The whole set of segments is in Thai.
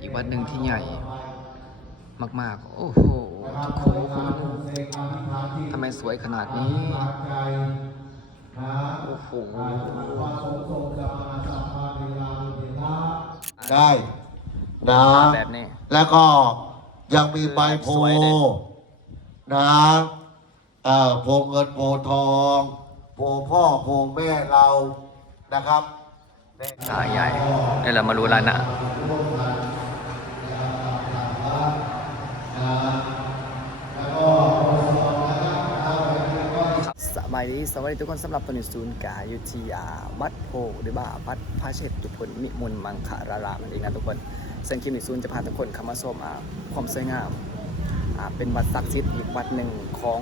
อีกวัดหนึ่งที่ใหญ่มาก ๆ โอ้โหทุกคนทำไมสวยขนาดนี้ โอ้โห ได้นะ แบบนี้ แล้วก็ยังมีใบโพสวยเลยนะเอ่อโพเงินโพทอง โพพ่อโพแม่เรานะครับ สายใหญ่เดี๋ยวเรามารู้แล้วนะ สบายดีสวัสดีทุกคนสำหรับตอนนี้ศูนย์กายู่ที่อ่าวัดโพหรือว่าวัดพระเชตุพนนิมนต์มังคารารามนั่นเองนะทุกคนซึ่งคลิปนี้ศูนย์จะพาทุกคนเข้ามาชมความสวยงามเป็นวัดศักดิ์สิทธิ์อีกวัดหนึ่งของ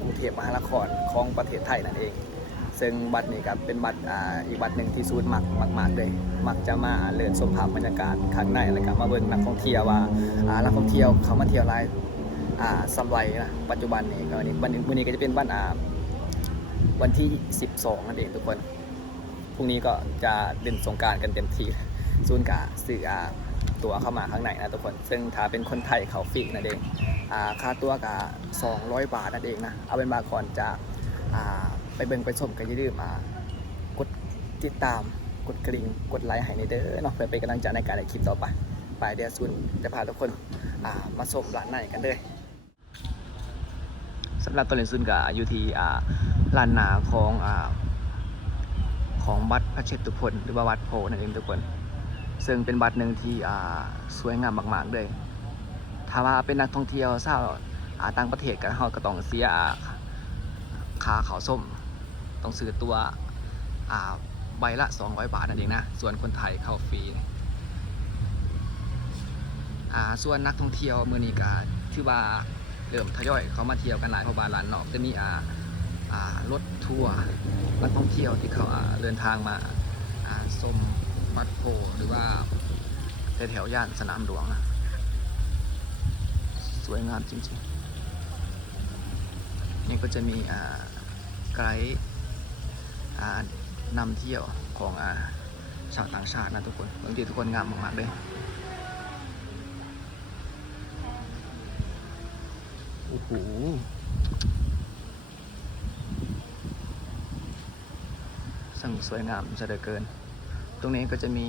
กรุงเทพมหานครของประเทศไทยนั่นเอง ซึ่งวัดนี้ครับเป็นวัดอ่าอีกวัดหนึ่งที่ศูนย์มักมากเลยมักจะมาเลินชมภาพบรรยากาศข้างในแล้วก็มาเบิ่งนักท่องเที่ยวว่าอ่านักท่องเที่ยวเขามาเที่ยวหลายอ่าสำไรนะปัจจุบันนี้ก็วันนี้วันนี้ก็จะเป็นวันอ่าวันที่ 12นั่นเองทุกคนพรุ่งนี้ก็จะเล่นสงการกันเต็มที่ซูนกาซื้ออาตั๋วเข้ามาข้างในนะทุกคน ซึ่งถ้าเป็นคนไทยเขาฟรีนั่นเองอ่าค่าตั๋วกะ200 บาทนั่นเองนะเอาเป็นมาก่อนจะอ่า ไปเบิ่งไปชมกันอย่าลืมมากดติดตามกดกริ่งกดไลค์ให้ในเด้อเนาะเพื่อเป็นกำลังใจในการถ่ายคลิปต่อไปไปเดี๋ยวซูนจะพาทุกคนอ่ามาชมร้านในกันเลยสำหรับตอนนี้ซุนกับอยู่ที่อ่าลานนาของอ่าของวัดพระเชตุพนหรือว่าวัดโพนั่นเองทุกคน ซึ่งเป็นวัดหนึ่งที่อ่าสวยงามมากๆเลยถ้าว่าเป็นนักท่องเที่ยวชาวอ่าต่างประเทศกันเขาก็ต้องเสียอ่าค่าเขาส้ม ต้องซื้อตัวใบละ 200 บาทนั่นเองนะ ส่วนคนไทยเข้าฟรีส่วนนักท่องเที่ยวเมื่อนี้ก็ถือว่าเริ่มทยอยเขามาเที่ยวกันหลายเพราะว่าร้านนอกจะมีรถทัวร์นักท่องเที่ยวที่เขาเดินทางมาชมวัดโพหรือว่าแถวๆย่านสนามหลวงนะสวยงามจริงๆนี่ก็จะมีไกด์ นำเที่ยวของอ่าชาวต่างชาตินะทุกคนบางทีทุกคนงามมากๆเลยโอ้โหสั่งสวยงามซะเหลือเกิน ตรงนี้ก็จะมี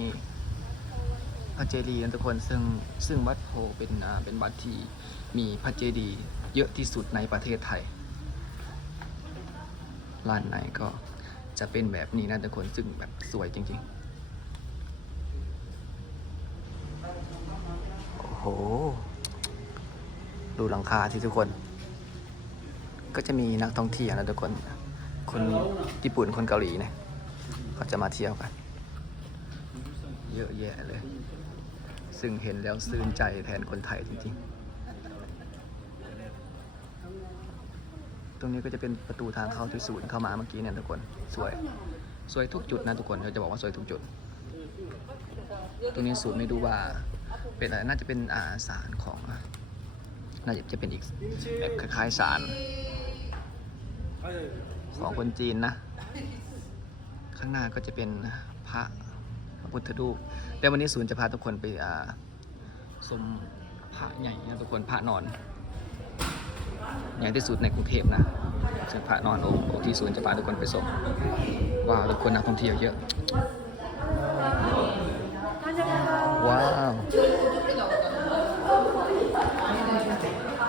พระเจดีย์นะทุกคนซึ่งซึ่งวัดโพเป็นอ่าเป็นวัดที่มีพระเจดีย์เยอะที่สุดในประเทศไทยร้านไหนก็ จะเป็นแบบนี้นะทุกคนซึ่งแบบสวยจริงๆ โอ้โห ดูหลังคาที่ทุกคน ก็จะมีนักท่องเที่ยวนะทุกคน คนญี่ปุ่นคนเกาหลีนี่ยเขาจะมาเที่ยวกัน เยอะแยะเลย ซึ่งเห็นแล้วซื่นใจแทนคนไทยจริงๆ ตรงนี้ก็จะเป็นประตูทางเข้าที่ศูนย์เข้ามาเมื่อกี้เนี่ยทุกคนสวย สวยทุกจุดนะทุกคนเราจะบอกว่าสวยทุกจุด ตรงนี้ศูนย์ไม่ดูว่าเป็นอะไรน่าจะเป็นอาสารของน่าจะเป็นอีกแบบคล้ายๆสารของคนจีนนะ ข้างหน้าก็จะเป็นพระพระพุทธรูปแต่วันนี้ศูนย์จะพาทุกคนไปอ่าชมพระใหญ่นะทุกคนพระนอน ใหญ่ที่สุดในกรุงเทพนะซึ่งพระนอนองค์ที่ศูนย์จะพาทุกคนไปชมว้าวทุกคนนักท่องเที่ยวเยอะ ว้าว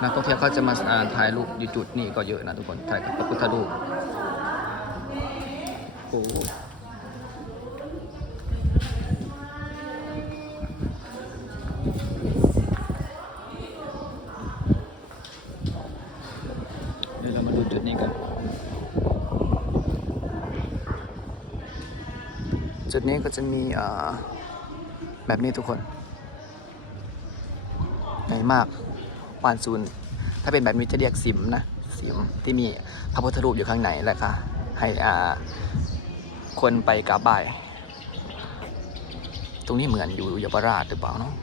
นักท่องเที่ยวเขาจะมาอ่าถ่ายรูปอยู่จุดนี้ก็เยอะนะทุกคนถ่ายกับพระพุทธรูปโอ้โหเดี๋ยวเรามาดูจุดนี้กัน จะมีแบบนี้ทุกคนใหญ่มากวานซูน ถ้าเป็นแบบนี้จะเรียกสิมนะ สิมที่มีพระพุทธรูปอยู่ข้างในแหละค่ะ ให้อ่าคนไปกราบไหว้ตรงนี้เหมือนอยู่เยาวราชหรือเปล่าเนาะ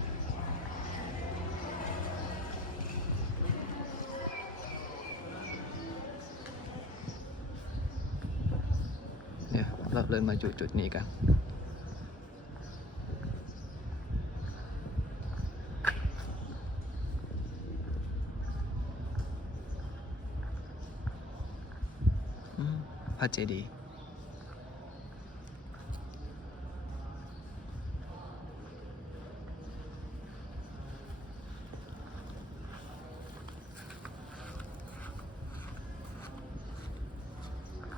เนี่ยเราเลยมาจุดจุดนี้กัน พระเจดีย์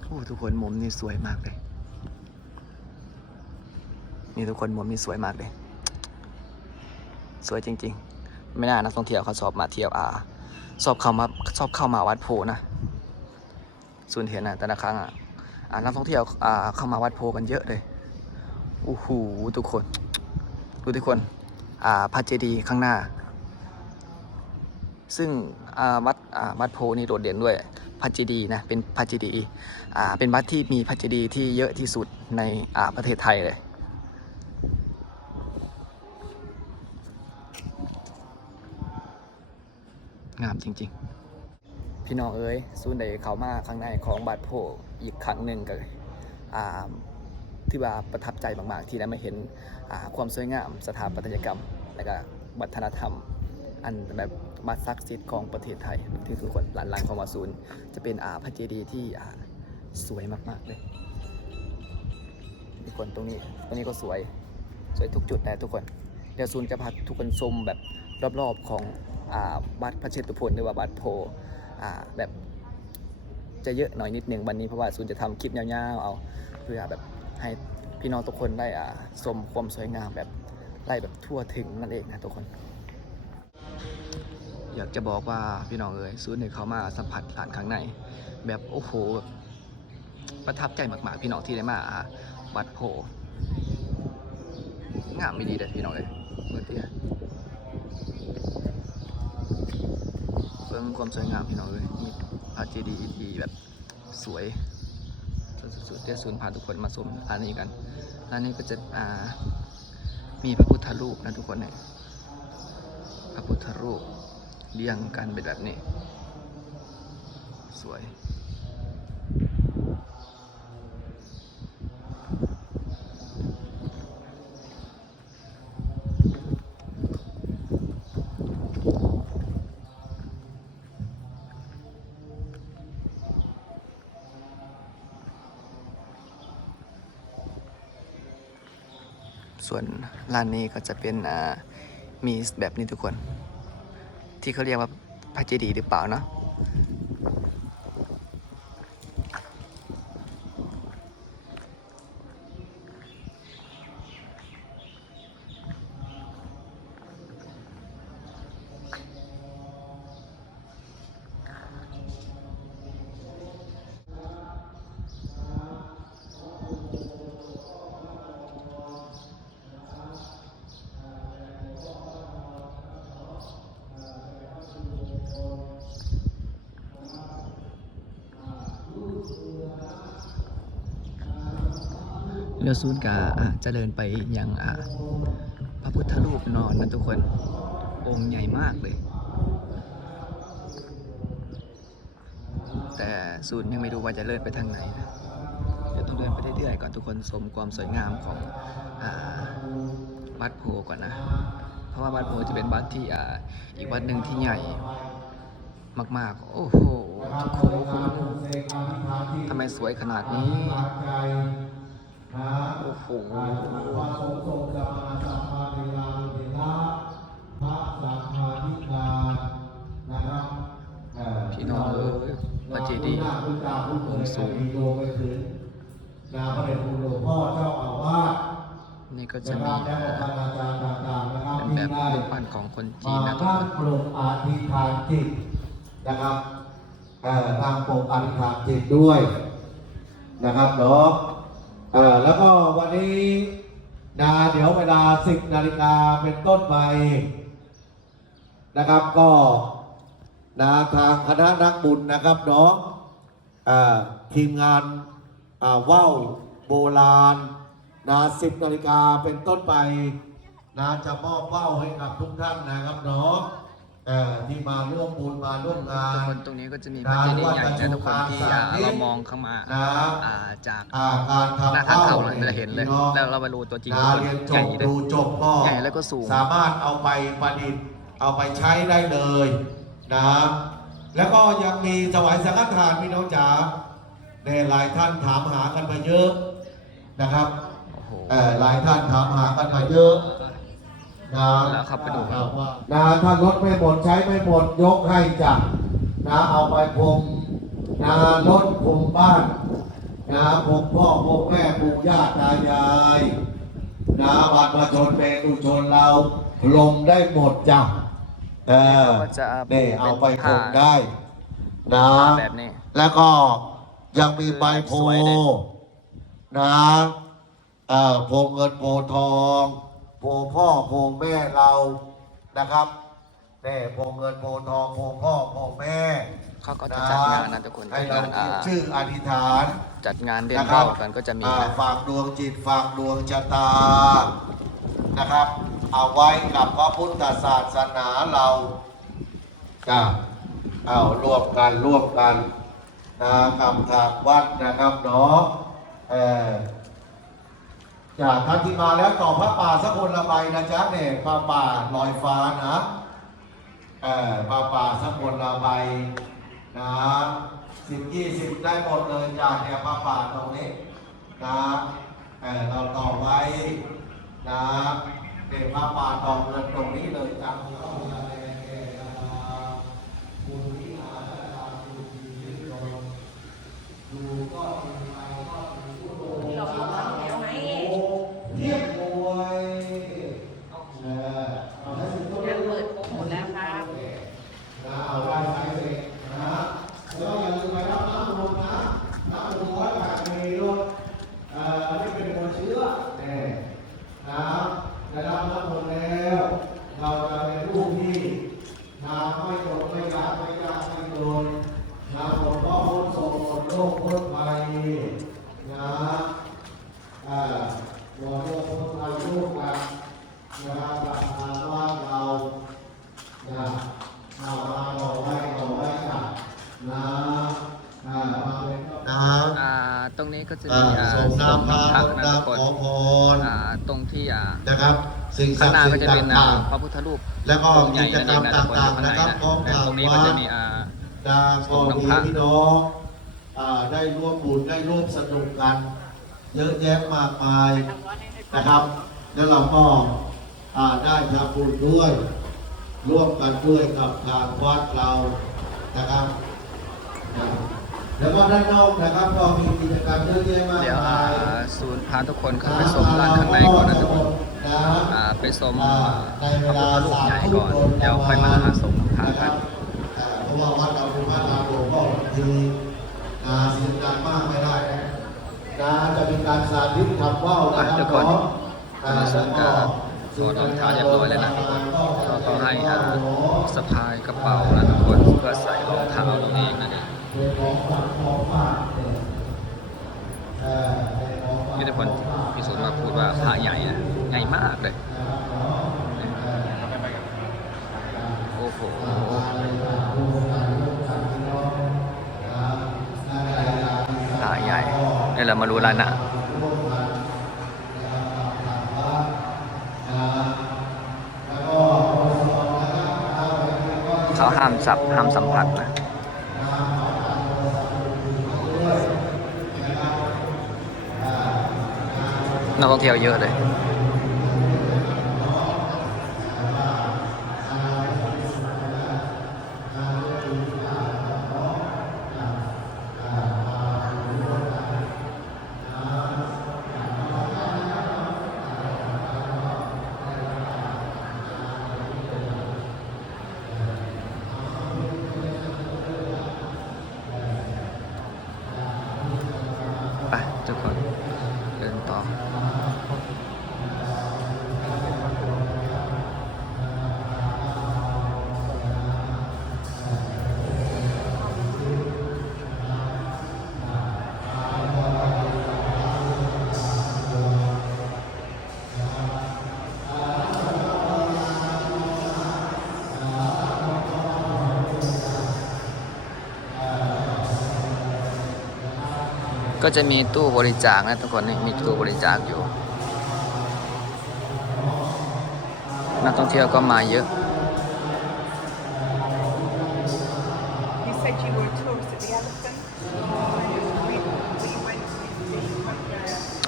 โอ้ทุกคนมุมนี่สวยมากเลย นี่ทุกคนมุมนี่สวยมากเลย สวยจริง ๆ ไม่น่านักท่องเที่ยวเขาสอบมาเที่ยวอ่าสอบเข้ามาสอบเข้ามาวัดโพนะ ส่วนเห็นนะแต่ละครั้งอะนักท่องเที่ยวอ่าเข้ามาวัดโพกันเยอะเลยโอ้โหทุกคนดูทุกคนอ่าพระเจดีย์ข้างหน้า ซึ่งอ่าวัดอ่าวัดโพนี่โดดเด่นด้วยพระเจดีย์นะเป็นพระเจดีย์อ่าเป็นวัดที่มีพระเจดีย์ที่เยอะที่สุดในอ่าประเทศไทยเลยงามจริง ๆ พี่น้องเอ้ยซูนใดเขามาข้างในของบาดโพอีกครั้งหนึ่งก็อ่าที่ว่าประทับใจมากๆที่ได้มาเห็นความสวยงามสถาปัตยกรรม และก็วัฒนธรรม อันแบบมาซักซิดของประเทศไทย ที่ทุกคนหลานหลังของวาซูนจะเป็นอาพระเจดีย์ที่สวยมากๆเลยทุกคนตรงนี้ตรงนี้ก็สวยสวยทุกจุดนะทุกคนเดี๋ยวซูนจะพาทุกคนชมแบบรอบๆของอ่าวัดพระเชตุพนหรือว่าวัดโพ แบบจะเยอะหน่อยนิดหนึ่งวันนี้เพราะว่าซูนจะทำคลิปยาวๆเอาเพื่อแบบให้พี่น้องทุกคนได้อ่าชมความสวยงามแบบไล่แบบทั่วถึงนั่นเองนะทุกคน อยากจะบอกว่าพี่น้องเอ๋ยซูนเนี่ยเขามาสัมผัสร้านข้างใน แบบโอ้โหแบบประทับใจมากๆ พี่น้องที่ได้มาอ่าวัดโพงามไม่ดีเด็ดพี่น้องเลยเมื่อกี้ เพิ่มความสวยงามพี่น้องเลยมีพระเจดีย์ที่แบบสวยสุดๆเดี๋ยวศูนย์พาทุกคนมาชมร้านนี้กันร้านนี้ก็จะอ่ามีพระพุทธรูปนะทุกคนเนี่ยพระพุทธรูปเรียงกันเป็นแบบนี้ สวย ร้านนี้ก็จะเป็นมีแบบนี้ทุกคน ที่เขาเรียกว่าพระเจดีย์หรือเปล่าเนาะ เรือซูนกาอะเจริญไปยังพระพุทธรูปนอนนะทุกคน องค์ใหญ่มากเลย แต่ศูนยังไม่รู้ว่าจะเลื่อนไปทางไหนนะเดี๋ยวต้องเดินไปเรื่อยๆก่อนทุกคนชมความสวยงามของวัดโพก่อนนะ เพราะว่าวัดโพจะเป็นวัดที่ออีกวัดหนึ่งที่ใหญ่มากๆ โอ้โห ทุกคนทำไมสวยขนาดนี้ โอ้โหพี่น้องเอ้ยพระเจดีย์องค์สูงนาพระเดชคุณหลวงพ่อเจ้าอาวาสนี่ก็จะนะคมีและองค์การอาจารย์ต่างๆนะครับเป็นแบบได้รูปปั้นของคนจีนนะทุกนั่คนปลุกอธิษฐานจิตนะครับทางปลุกอธิษฐานจิตด้วยนะครับเนาะ อ่อแล้วก็วันนี้นะเดี๋ยวเวลา10นาฬิกาเป็นต้นไปนะครับก็นะทางคณะนักบุญนะครับนาะเอ่อทีมงานาว่าวโบราณนะ10นาฬิกาเป็นต้นไปนะจะมอบเป้าให้กับทุกท่านนะครับนาะเอ่อ ที่มาร่วมบุญมาร่วมงาทุกนคนตรงนี้ก็จะมีพระเจดีย์ใหญ่นะทุกคนที่อ่าเรามองเข้ามานะอ่าจากอ่าการทำหน้าทางเป้าเข้าเราจะเห็นเลยพี่องแล้วเราไปดูตัวจริงนะทุกคนเรียนจใหญ่บเลยดูจบก็ใหญ่แล้วก็สูง สามารถเอาไปประดิษฐ์เอาไปใช้ได้เลยนะแล้วก็ยังมีถวายสังฆทานพี่น้องจ๋าในหลายท่านถามหากันมาเยอะนะครับโอ้โหเอ่อหลายท่านถามหากันมาเยอะ นะแล้วครับไปดูนะถ้ารถไม่หมดใช้ไม่หมดยกให้จับนะเอาไปพรมนะรถพรมบ้านนะพรมพ่อพรมแม่ปู่ย่าตายายนะบัตรประชาชนเป็นอุชนเราลงได้หมดจ้ะเออก็จะนี่เอาไปพรมได้นะแบบนี้แล้วก็ยังมีใบโพสวยเลยนะเอ่อโพเงินโพทอง โพพ่อโพแม่เรานะครับนี่โพเงินโพทองโพพ่อโพแม่เขาก็จะจัดงานนะทุกคนให้จัดเรางานอ่าชื่ออธิษฐาน จัดงานเดือนนะครัเก้าบกันก็จะมีอ่านะ ฝากดวงจิตฝากดวงชะตานะครับ เอาไว้กับพระพุทธศาสนาเราจ้าเอาร่วมกันร่วมกันนะกับทางวัดนะครับเนาะเออ จากท่านที่มาแล้วต่อพระป่าสักคนละใบนะจ๊ะเนี่ยพระป่าลอยฟ้านะเออพระป่าสักคนละใบนะสิบยี่สิบได้หมดเลยจ้าเนี่ยพระป่าตรงนี้นะเออเราต่อไว้นะเด็กพระป่าต่อเงินตรงนี้เลยจ้า เราอยู่ทำแล้วไหม เทียบมวยเออเอาให้สุด งานเปิดโปรโมทแล้วครับ นะเอาได้ใช้เสร็จนะแล้วอย่าลืมไปรับน้ำลงนะน้ำลงร้อยแปดมิลลิลิตรเอ่อนี่เป็นหัวเชื้อเนี่ยนะได้รับน้ำลงแล้ว เราจะเป็นผู้ที่น้ำไม่หมดไม่ยากไม่ยากไม่โดนน้ำหมดก็พ้นโศกหมดโรคพ้นภัยนะ อ่าตัวเลือกคนอายุกันนะครับหลักฐานว่าเรานะเอามาบอกไว้บอกไว้ค่ะนะอ่ามาเป็นนะ อ่าตรงนี้ก็จะ อ่า มีอ่าส่งน้ำพาพักคนนะน้ทุกคนขอพรตรงที่นะครับ สิ่งศักดิ์สิทธิ์ต่างๆพระพุทธรูป แล้วก็กิจกรรมต่างๆนะครับของนะแต่ตรงนี้ก็จะมีอ่าดาพ่อมีพระพี่น้องได้ร่วมบุญได้ร่วมสนุกกัน เยอะแยะมากมายนะครับ แล้วเราก็ได้ทำบุญด้วย ร่วมกันด้วยกับทางวัดเรานะครับ แล้วก็ด้านนอกนะครับก็มีกิจกรรมเยอะแยะมากเดี๋ยวอ่ามายศูนย์พาทุกคนเข้าไปชมด้านข้างในก่อนนะทุกคนนะอ่าไปชมอ่าอ่าในเวลาพระพุทธรูปสามใหญ่ทุ่ก่มอน เดี๋ยวค่อยมาหาสมพานะคกัรันบอ่าเพราะว่าวัดเราเป็นวัดตามหลวงพ่อบางทีอ่าเสียงดังมากไม่ได้นะนะจะเป็นการสาธิตทำว่าวนะครัเดี๋บยวก่อนเนาะอ่าส่วนก็ถอดรองเท้าเรียบร้อยแล้วนะทุกคนเขาก็ให้อ่าสะพายกระเป๋านะทุกคนเพื่อใส่รองเท้าตัวเองนั่น เองเป็นของขวัญของฝากเนี่ยเอ่อเป็นของฝากมีแต่คนพิสูจน์มาพูดว่าพระใหญ่นะใหญ่มากเลย โอ้โหพระใหญ่นี่เรามารู้แล้วนะเขาห้ามสับห้ามสัมผัสนะ นักท่องเที่ยวเยอะเลยไปทุกคน เก็จะมีตู้บริจาคนะทุกคนนี่มีตู้บริจาคอยู่ นักท่องเที่ยวก็มาเยอะ You said you were a tourist at the elephant.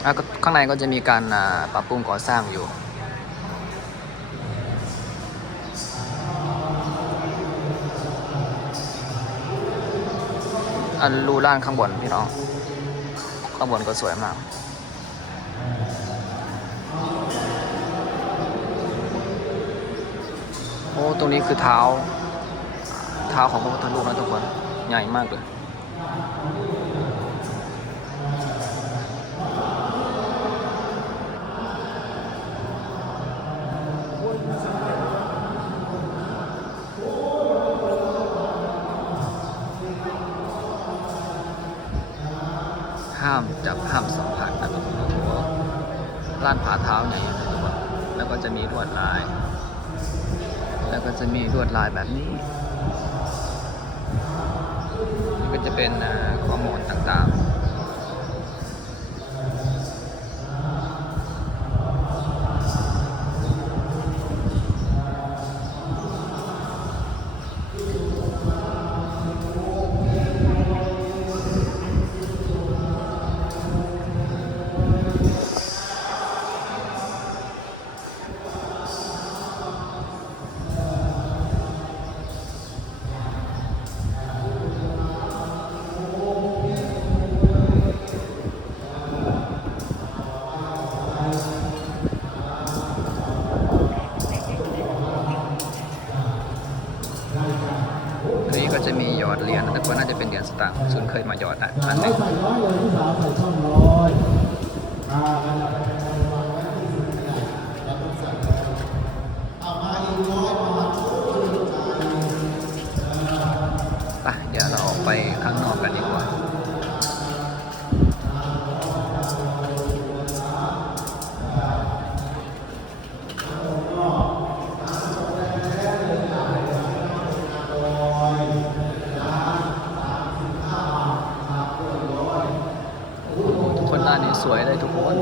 แล้วก็ข้างในก็จะมีการอ่าปรับปรุงก่อสร้างอยู่อันรูล่านข้างบนพี่น้อง ข้างบนก็สวยมากโอ้ตรงนี้คือเท้า เท้าของพระพุทธรูปนะทุกคน ใหญ่มากเลย จับห้ามสัมผัสนะครับล้านผาเท้าใหญ่นะทุกคนแล้วก็จะมีลวดลาย แล้วก็จะมีลวดลายแบบนี้นี่ก็จะเป็นข้อมูลต่างๆ ยวเราออกไปข้างนอกกันดีกว่า ทุกคนด้านนี้สวยเลยทุกคน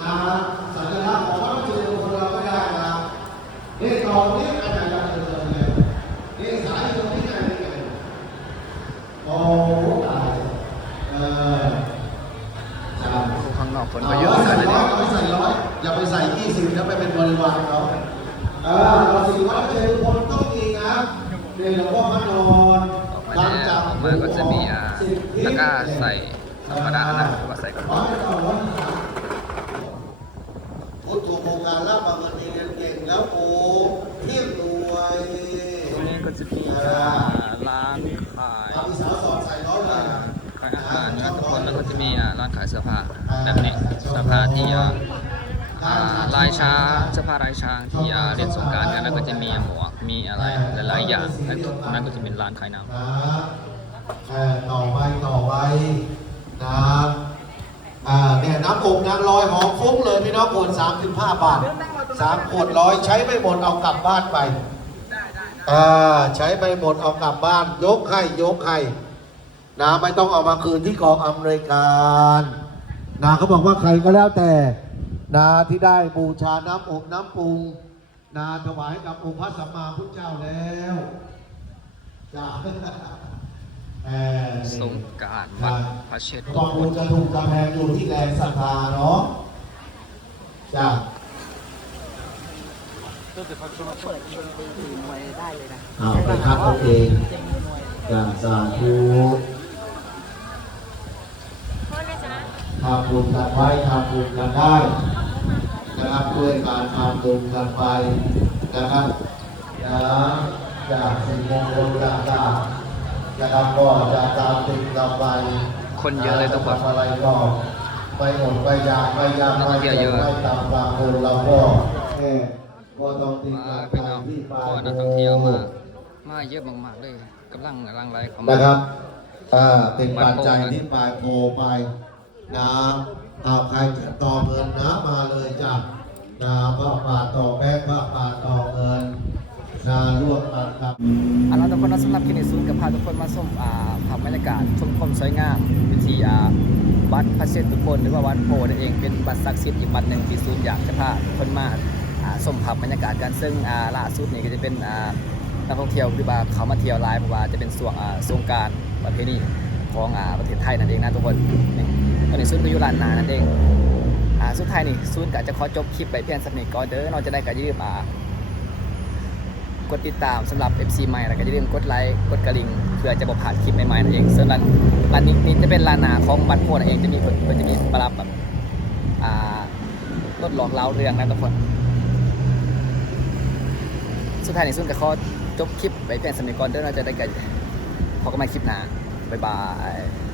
นะสัญลักษณ์ของวัดจุฬาคนเราไม่ได้นะเรียกเราเรียกอาจารย์ยังเลยเลยเรียกสายตรงนี้ไงนี่ไงโอ้ตายเออจ้า ข้างนอกฝน เอา ก็เยอะ ไว้ เล ใส่ ย ร้ เนี่ อย ย เอาไว้ใส่ร้อยอย่าไปใส่ยี่สิบแล้วไปเป็นบริวารเขาเออเราสี่วัดเจอคนต้องมีนะเรียนหลวงพ่อพระนอน ออกมาเนี่ยออกมาก็จะมีอ่าตะกร้าใส่สัมภาระนะหรือว่าใส่กระ ร้อ เป๋าย ต่อร้อยสามพุทธโครงการรับบังเงินเรียนเก่งแล้วโอ้เที่ยงรวย ตรงนี้ก็จะมีอ่าร้านขาย เอาพี่สาวสอนใส่ร้อยเล อ่าย นะ ขายอาหารนะทุกคนแล้วก็จะ มีอ่าร้านขายเสื้อผ้าแบบนี้เสื้อผ้าที่อ่าลายช้างเสื้อผ้าลายช้างที่อ่าเล่นสงการกันแล้วก็จะมีหมวกมีอะไรหลายๆอย่างและตรงนั้นก็จะเป็นร้านขายน้ำนะต่อไปต่อไปนะอ่าเนี่ยน้ำอบนางลอยหอมฟุ้งเลยพี่น้องขวด35บาทสามขวดร้อยใช้ไม่หมดเอากลับบ้านไปอ่าใช้ไม่หมดเอากลับบ้าน ยกให้ยกให้ นะไม่ต้องเอามาคืนที่กองอำนวยการนะเขาบอกว่าใครก็แล้วแต่นะที่ได้บูชาน้ำอบน้ำปรุงนาถวายกับองค์พระสัมมาพุทธเจ้าแล้วจ้าเออสงกรารวัดพระเชตุกองพบุญนจะถูกกำแพงอยู่ที่แรงศรัทธาเนาะจ้าเปิดถือหน่วยได้เลยนะเอาไปครับโอเคจ้าสาธุ ทำบุญกันไว้ทำบุญกันได้นะครับด้วยการทำบุญกันไปนะครับนะจากสิ่งมงคลต่างๆนะครับก็จะตามติดเราไปคนเยอะเลยทุกคนทำอะไรก็ไม่หมดไม่ยากไม่ยากนักท่ไม่องเที่ยวเยเจ็บอะไม่ตามบางคนเราก็แค่ก็ต้องติดมากันพี่น้องที่ปลาก็ยนักท่องเที่ยวมามาเยอะมากๆเลยกำลังกำลังไล่เข้ามานะครับอ่าเป็นปัจจัยที่ปลายโพไป นะเอาใครจะต่อเงินนะมาเลยจ้ะนะพระป่าต่อแบงค์พระป่าต่อเงินนาร่วมกันครับอันนั้นทุกคนเราสำหรับคลินิกศูนย์กับพาทุกคนมาชมอ่าภาพบรรยากาศชมความสวยงามวิธีอ่าวัดพระเชตุพนหรือว่าวัดโพนั่นเองเป็นวัดศักดิ์สิทธิ์อีกวัดหนึ่งที่ศูนย์อยากจะพาทุกคนมาอ่าชมภาพบรรยากาศกันซึ่งล่าสุดนี่ก็จะเป็นอ่านักท่องเที่ยวหรือว่าเขามาเที่ยวหลายเพราะว่าจะเป็นส่วงอ่าสงการประเพณีของประเทศไทยนั่นเองนะทุกคน อนนี้ศูนก็อยู่ลานนานั่นเองอ่าสุดท้ายนี่ศูนก็จะขอจบคลิปไปเพียงสักนิดก่อนเด้อเราจะได้กระยืมอ่ากดติดตามสำหรับ FC ใหม่แล้วก็อย่าลืมกดไลค์กดกระดิ่งเพื่อจะบอกผ่านคลิปใหม่ๆนั่นเองส่วนร้านร้านนี้นี่จะเป็นร้านนาของบัตรโพดเองจะมีคนจะมีปรับแบบอ่ารถหลอกเล้าเรื่องนะทุกคนสุดท้ายในสุดก็ขอจบคลิปไปเพียงสมัยก่อนเด้อเราจะได้กันพอกันใหมาคลิปหน้าบ๊ายบาย